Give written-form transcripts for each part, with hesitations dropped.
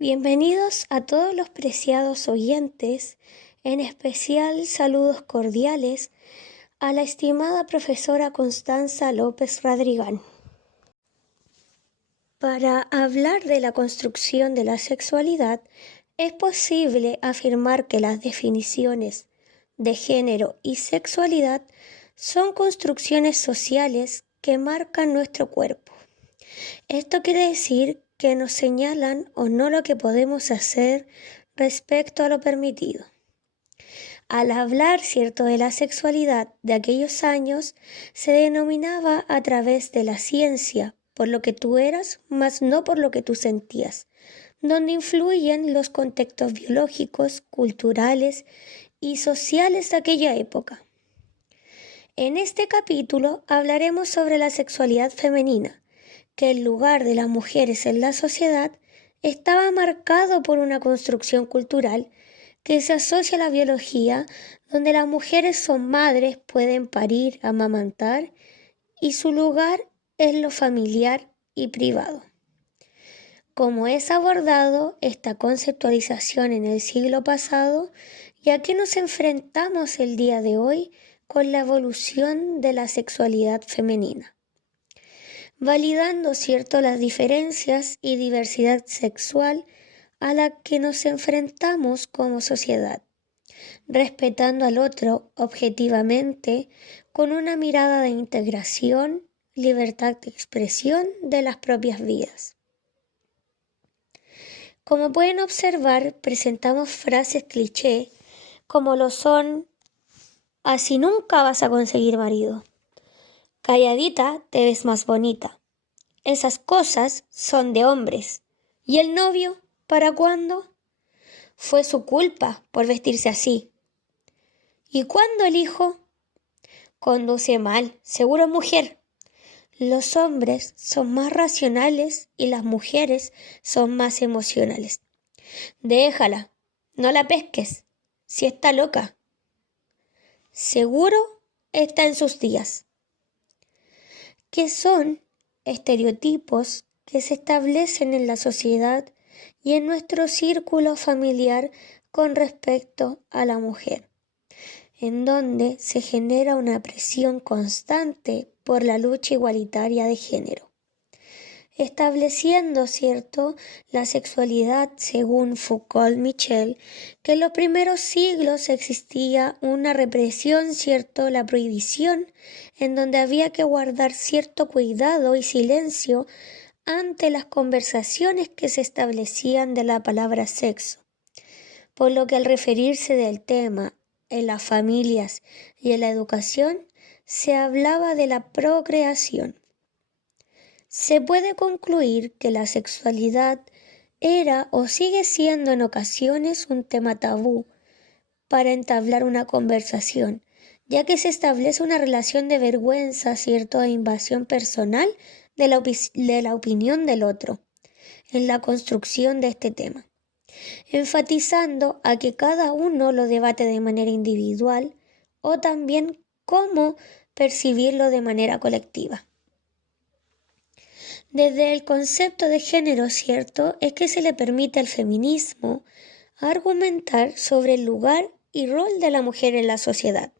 Bienvenidos a todos los preciados oyentes, en especial saludos cordiales a la estimada profesora Constanza López Radrigán. Para hablar de la construcción de la sexualidad, es posible afirmar que las definiciones de género y sexualidad son construcciones sociales que marcan nuestro cuerpo. Esto quiere decir que nos señalan o no lo que podemos hacer respecto a lo permitido. Al hablar, de la sexualidad de aquellos años, se denominaba a través de la ciencia, por lo que tú eras, mas no por lo que tú sentías, donde influyen los contextos biológicos, culturales y sociales de aquella época. En este capítulo hablaremos sobre la sexualidad femenina, que el lugar de las mujeres en la sociedad estaba marcado por una construcción cultural que se asocia a la biología, donde las mujeres son madres, pueden parir, amamantar, y su lugar es lo familiar y privado. ¿Cómo es abordado esta conceptualización en el siglo pasado y a qué nos enfrentamos el día de hoy con la evolución de la sexualidad femenina? Validando, las diferencias y diversidad sexual a la que nos enfrentamos como sociedad, respetando al otro objetivamente con una mirada de integración, libertad de expresión de las propias vidas. Como pueden observar, presentamos frases cliché como lo son: así nunca vas a conseguir marido, calladita te ves más bonita, esas cosas son de hombres. ¿Y el novio? ¿Para cuándo? Fue su culpa por vestirse así. ¿Y cuándo el hijo? Conduce mal, seguro mujer. Los hombres son más racionales y las mujeres son más emocionales. Déjala, no la pesques, si está loca. Seguro está en sus días. ¿Qué son estereotipos que se establecen en la sociedad y en nuestro círculo familiar con respecto a la mujer, en donde se genera una presión constante por la lucha igualitaria de género, estableciendo, la sexualidad según Foucault-Michel, que en los primeros siglos existía una represión, la prohibición, en donde había que guardar cierto cuidado y silencio ante las conversaciones que se establecían de la palabra sexo, por lo que al referirse del tema en las familias y en la educación se hablaba de la procreación. Se puede concluir que la sexualidad era o sigue siendo en ocasiones un tema tabú para entablar una conversación, ya que se establece una relación de vergüenza, de invasión personal de la opinión del otro en la construcción de este tema, enfatizando a que cada uno lo debate de manera individual o también cómo percibirlo de manera colectiva. Desde el concepto de género, es que se le permite al feminismo argumentar sobre el lugar y rol de la mujer en la sociedad.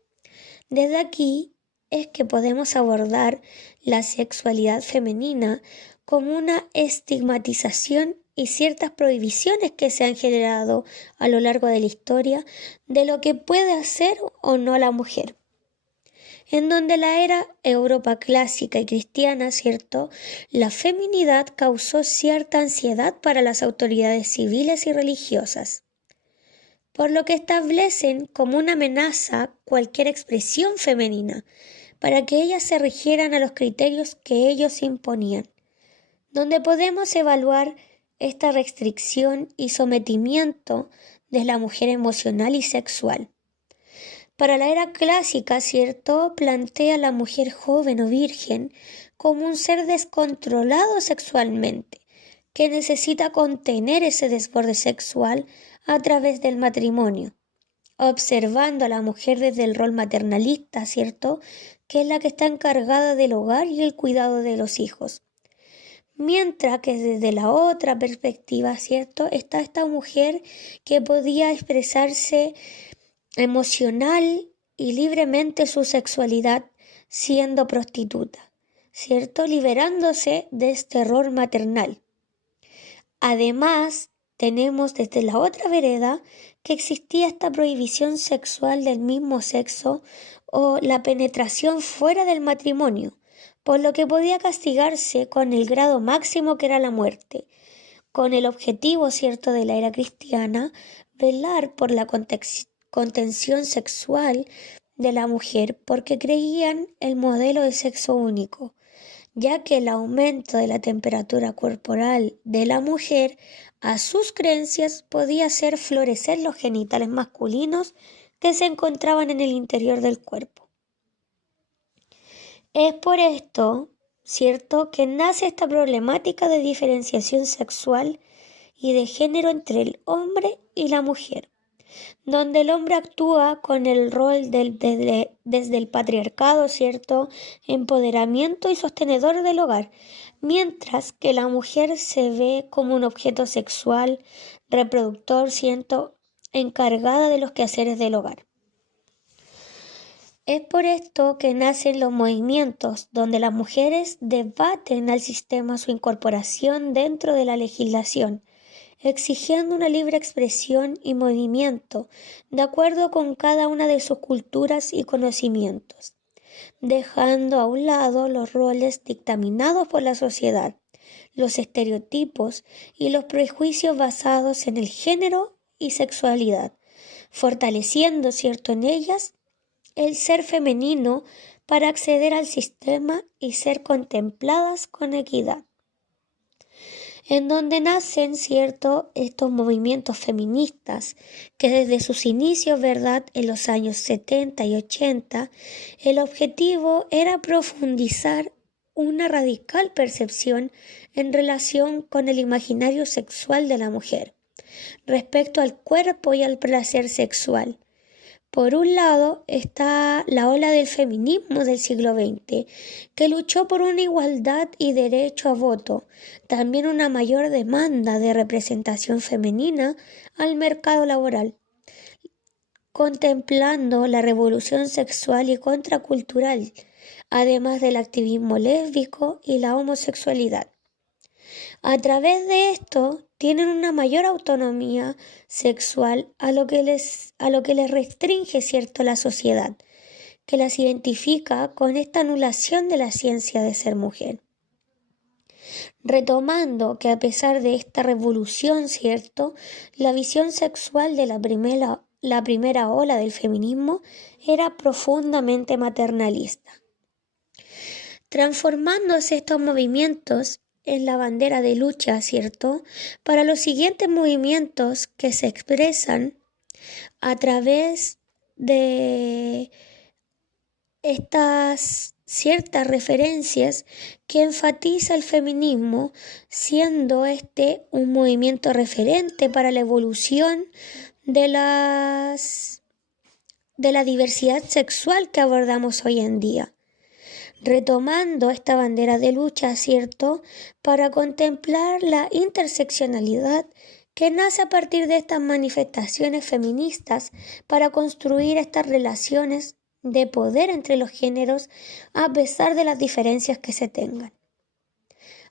Desde aquí es que podemos abordar la sexualidad femenina como una estigmatización y ciertas prohibiciones que se han generado a lo largo de la historia de lo que puede hacer o no la mujer. En donde la era Europa clásica y cristiana, la feminidad causó cierta ansiedad para las autoridades civiles y religiosas, por lo que establecen como una amenaza cualquier expresión femenina, para que ellas se rigieran a los criterios que ellos imponían, donde podemos evaluar esta restricción y sometimiento de la mujer emocional y sexual. Para la era clásica, plantea a la mujer joven o virgen como un ser descontrolado sexualmente, que necesita contener ese desborde sexual a través del matrimonio, observando a la mujer desde el rol maternalista, que es la que está encargada del hogar y el cuidado de los hijos, Mientras que desde la otra perspectiva, ¿cierto? Está esta mujer que podía expresarse emocional y libremente su sexualidad siendo prostituta, ¿cierto? Liberándose de este rol maternal. Además, tenemos desde la otra vereda que existía esta prohibición sexual del mismo sexo o la penetración fuera del matrimonio, por lo que podía castigarse con el grado máximo que era la muerte, con el objetivo, cierto, de la era cristiana, velar por la contención sexual de la mujer, porque creían el modelo de sexo único, ya que el aumento de la temperatura corporal de la mujer a sus creencias podía hacer florecer los genitales masculinos que se encontraban en el interior del cuerpo. Es por esto, ¿cierto?, que nace esta problemática de diferenciación sexual y de género entre el hombre y la mujer, donde el hombre actúa con el rol desde el patriarcado, ¿cierto?, empoderamiento y sostenedor del hogar, mientras que la mujer se ve como un objeto sexual, reproductor, ¿cierto?, encargada de los quehaceres del hogar. Es por esto que nacen los movimientos donde las mujeres debaten al sistema su incorporación dentro de la legislación, exigiendo una libre expresión y movimiento de acuerdo con cada una de sus culturas y conocimientos, dejando a un lado los roles dictaminados por la sociedad, los estereotipos y los prejuicios basados en el género y sexualidad, fortaleciendo, ¿cierto?, en ellas el ser femenino para acceder al sistema y ser contempladas con equidad. En donde nacen, ¿cierto?, estos movimientos feministas que desde sus inicios, ¿verdad?, en los años 70 y 80, el objetivo era profundizar una radical percepción en relación con el imaginario sexual de la mujer, respecto al cuerpo y al placer sexual. Por un lado está la ola del feminismo del siglo XX, que luchó por una igualdad y derecho a voto, también una mayor demanda de representación femenina al mercado laboral, contemplando la revolución sexual y contracultural, además del activismo lésbico y la homosexualidad. A través de esto tienen una mayor autonomía sexual a lo que les restringe, ¿cierto?, la sociedad, que las identifica con esta anulación de la ciencia de ser mujer. Retomando que a pesar de esta revolución, ¿cierto?, la visión sexual de la primera ola del feminismo era profundamente maternalista. Transformándose estos movimientos en la bandera de lucha, ¿cierto?, para los siguientes movimientos que se expresan a través de estas ciertas referencias que enfatiza el feminismo, siendo este un movimiento referente para la evolución de la diversidad sexual que abordamos hoy en día. Retomando esta bandera de lucha, ¿cierto?, para contemplar la interseccionalidad que nace a partir de estas manifestaciones feministas para construir estas relaciones de poder entre los géneros a pesar de las diferencias que se tengan.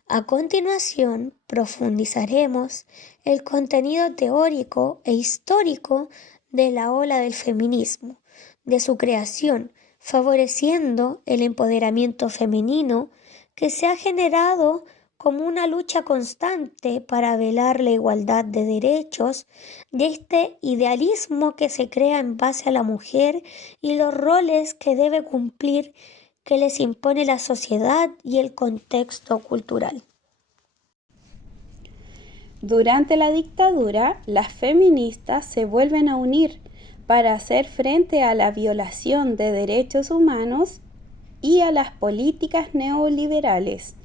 A continuación, profundizaremos el contenido teórico e histórico de la ola del feminismo, de su creación, favoreciendo el empoderamiento femenino que se ha generado como una lucha constante para velar la igualdad de derechos, de este idealismo que se crea en base a la mujer y los roles que debe cumplir que les impone la sociedad y el contexto cultural. Durante la dictadura, las feministas se vuelven a unir para hacer frente a la violación de derechos humanos y a las políticas neoliberales.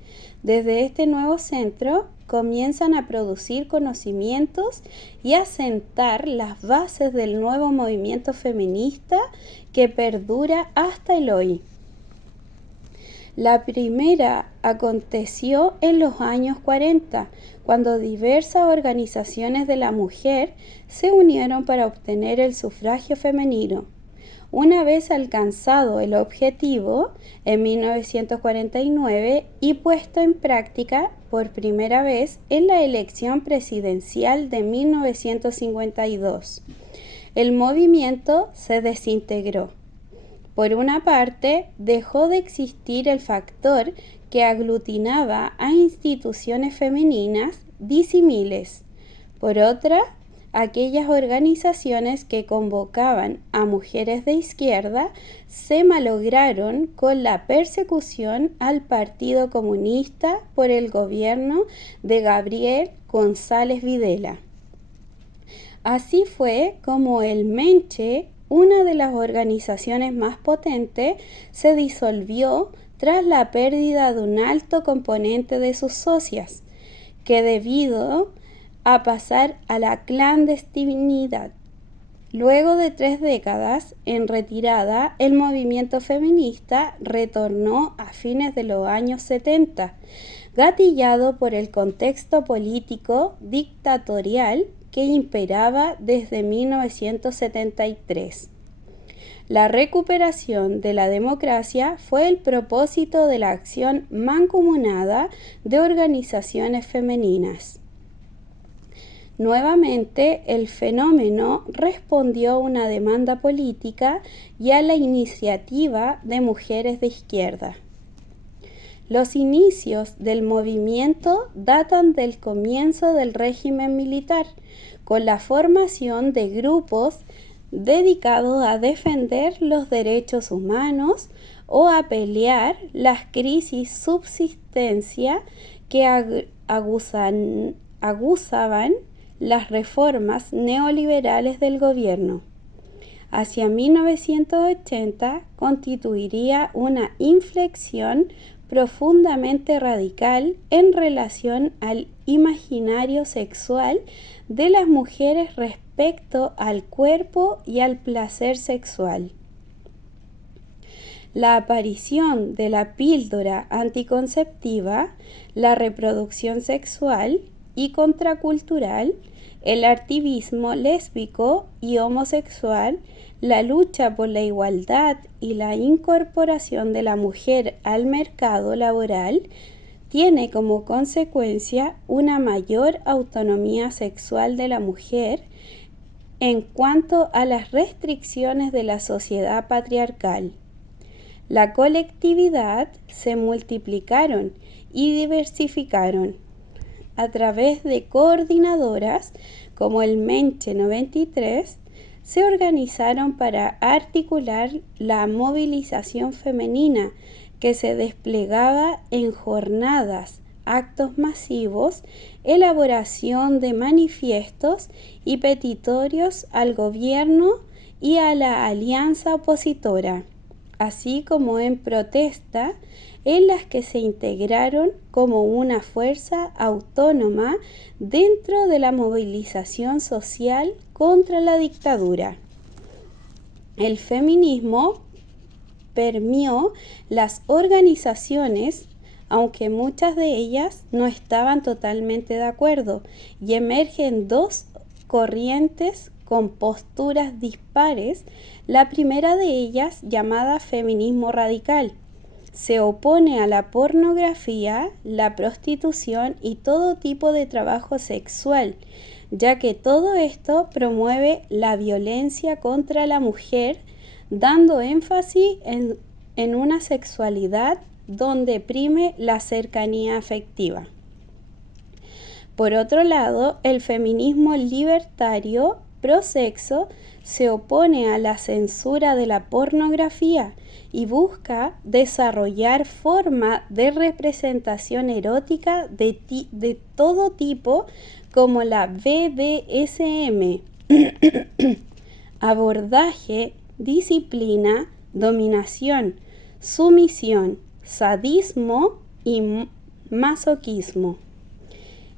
Desde este nuevo centro comienzan a producir conocimientos y a sentar las bases del nuevo movimiento feminista que perdura hasta el hoy. La primera aconteció en los años 40, cuando diversas organizaciones de la mujer se unieron para obtener el sufragio femenino. Una vez alcanzado el objetivo, en 1949, y puesto en práctica por primera vez en la elección presidencial de 1952, el movimiento se desintegró. Por una parte, dejó de existir el factor que aglutinaba a instituciones femeninas disímiles. Por otra, aquellas organizaciones que convocaban a mujeres de izquierda se malograron con la persecución al Partido Comunista por el gobierno de Gabriel González Videla. Así fue como el Menche, una de las organizaciones más potentes, se disolvió tras la pérdida de un alto componente de sus socias, que debido a pasar a la clandestinidad. Luego de 3 décadas en retirada, el movimiento feminista retornó a fines de los años 70, gatillado por el contexto político dictatorial que imperaba desde 1973. La recuperación de la democracia fue el propósito de la acción mancomunada de organizaciones femeninas. Nuevamente, el fenómeno respondió a una demanda política y a la iniciativa de mujeres de izquierda. Los inicios del movimiento datan del comienzo del régimen militar, con la formación de grupos dedicados a defender los derechos humanos o a pelear las crisis subsistencia que aguzaban las reformas neoliberales del gobierno. Hacia 1980 constituiría una inflexión profundamente radical en relación al imaginario sexual de las mujeres respecto al cuerpo y al placer sexual. La aparición de la píldora anticonceptiva, la reproducción sexual y contracultural, el activismo lésbico y homosexual, la lucha por la igualdad y la incorporación de la mujer al mercado laboral tiene como consecuencia una mayor autonomía sexual de la mujer en cuanto a las restricciones de la sociedad patriarcal. La colectividad se multiplicaron y diversificaron a través de coordinadoras como el Menche 93, se organizaron para articular la movilización femenina que se desplegaba en jornadas, actos masivos, elaboración de manifiestos y petitorios al gobierno y a la alianza opositora, así como en protesta en las que se integraron como una fuerza autónoma dentro de la movilización social contra la dictadura. El feminismo permeó las organizaciones, aunque muchas de ellas no estaban totalmente de acuerdo, y emergen dos corrientes con posturas dispares. La primera de ellas, llamada feminismo radical, se opone a la pornografía, la prostitución y todo tipo de trabajo sexual, ya que todo esto promueve la violencia contra la mujer, dando énfasis en una sexualidad donde prime la cercanía afectiva. Por otro lado, el feminismo libertario prosexo se opone a la censura de la pornografía y busca desarrollar formas de representación erótica de todo tipo, como la BDSM, abordaje, disciplina, dominación, sumisión, sadismo y masoquismo.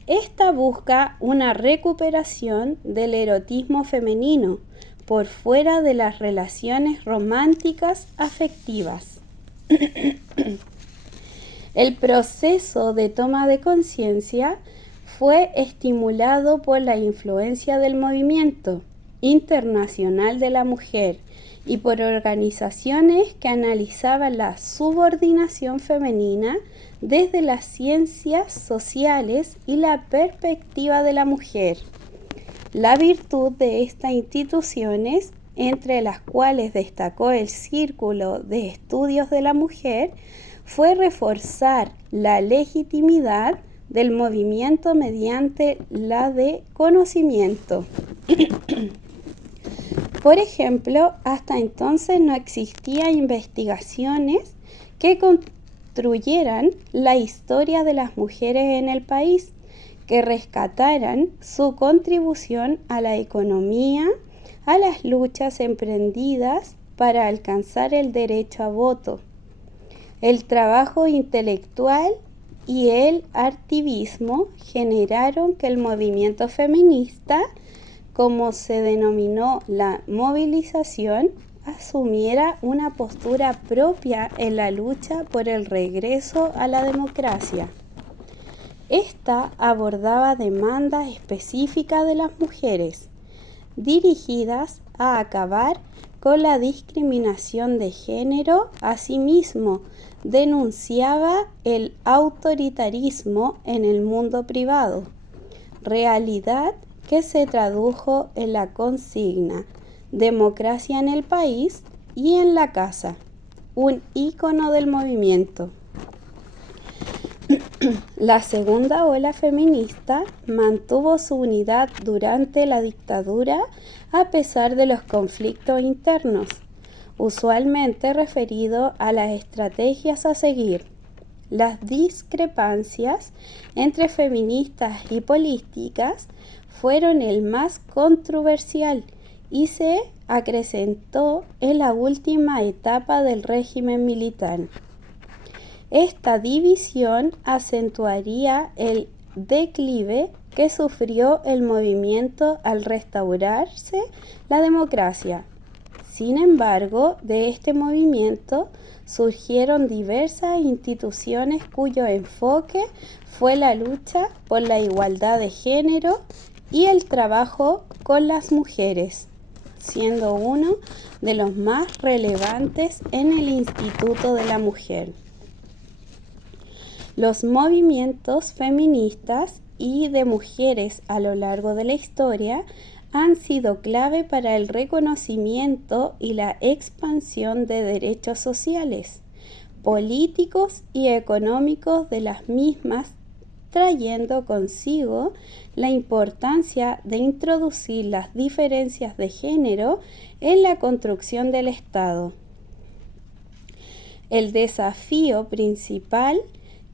Esta busca una recuperación del erotismo femenino por fuera de las relaciones románticas afectivas. El proceso de toma de conciencia fue estimulado por la influencia del movimiento internacional de la mujer y por organizaciones que analizaban la subordinación femenina desde las ciencias sociales y la perspectiva de la mujer. La virtud de estas instituciones, entre las cuales destacó el Círculo de Estudios de la Mujer, fue reforzar la legitimidad del movimiento mediante la de conocimiento. Por ejemplo, hasta entonces no existían investigaciones que construyeran la historia de las mujeres en el país, que rescataran su contribución a la economía, a las luchas emprendidas para alcanzar el derecho a voto. El trabajo intelectual y el activismo generaron que el movimiento feminista, como se denominó la movilización, asumiera una postura propia en la lucha por el regreso a la democracia. Esta abordaba demandas específicas de las mujeres, dirigidas a acabar con la discriminación de género. Asimismo, denunciaba el autoritarismo en el mundo privado, realidad que se tradujo en la consigna "Democracia en el país y en la casa", un ícono del movimiento. La segunda ola feminista mantuvo su unidad durante la dictadura a pesar de los conflictos internos, usualmente referidos a las estrategias a seguir. Las discrepancias entre feministas y políticas fueron el más controversial y se acrecentó en la última etapa del régimen militar. Esta división acentuaría el declive que sufrió el movimiento al restaurarse la democracia. Sin embargo, de este movimiento surgieron diversas instituciones cuyo enfoque fue la lucha por la igualdad de género y el trabajo con las mujeres, siendo uno de los más relevantes en el Instituto de la Mujer. Los movimientos feministas y de mujeres a lo largo de la historia han sido clave para el reconocimiento y la expansión de derechos sociales, políticos y económicos de las mismas, trayendo consigo la importancia de introducir las diferencias de género en la construcción del Estado. El desafío principal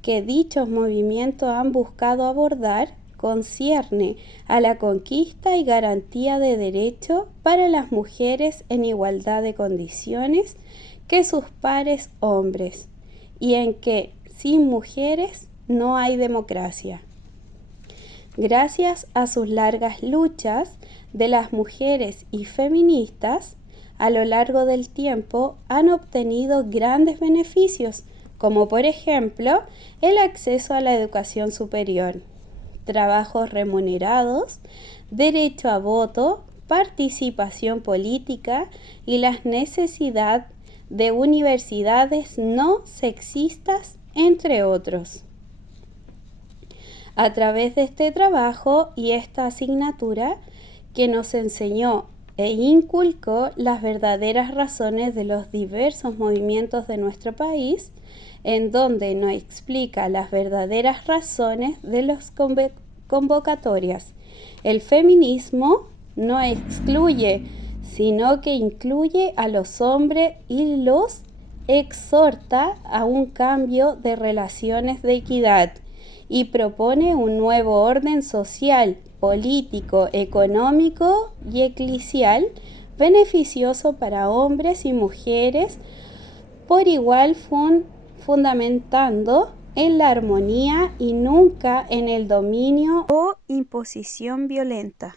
que dichos movimientos han buscado abordar concierne a la conquista y garantía de derechos para las mujeres en igualdad de condiciones que sus pares hombres, y en que sin mujeres no hay democracia. Gracias a sus largas luchas de las mujeres y feministas, a lo largo del tiempo han obtenido grandes beneficios, como por ejemplo el acceso a la educación superior, trabajos remunerados, derecho a voto, participación política y la necesidad de universidades no sexistas, entre otros. A través de este trabajo y esta asignatura que nos enseñó e inculcó las verdaderas razones de los diversos movimientos de nuestro país, en donde nos explica las verdaderas razones de las convocatorias. El feminismo no excluye, sino que incluye a los hombres y los exhorta a un cambio de relaciones de equidad y propone un nuevo orden social, político, económico y eclesial beneficioso para hombres y mujeres por igual, fundamentando en la armonía y nunca en el dominio o imposición violenta.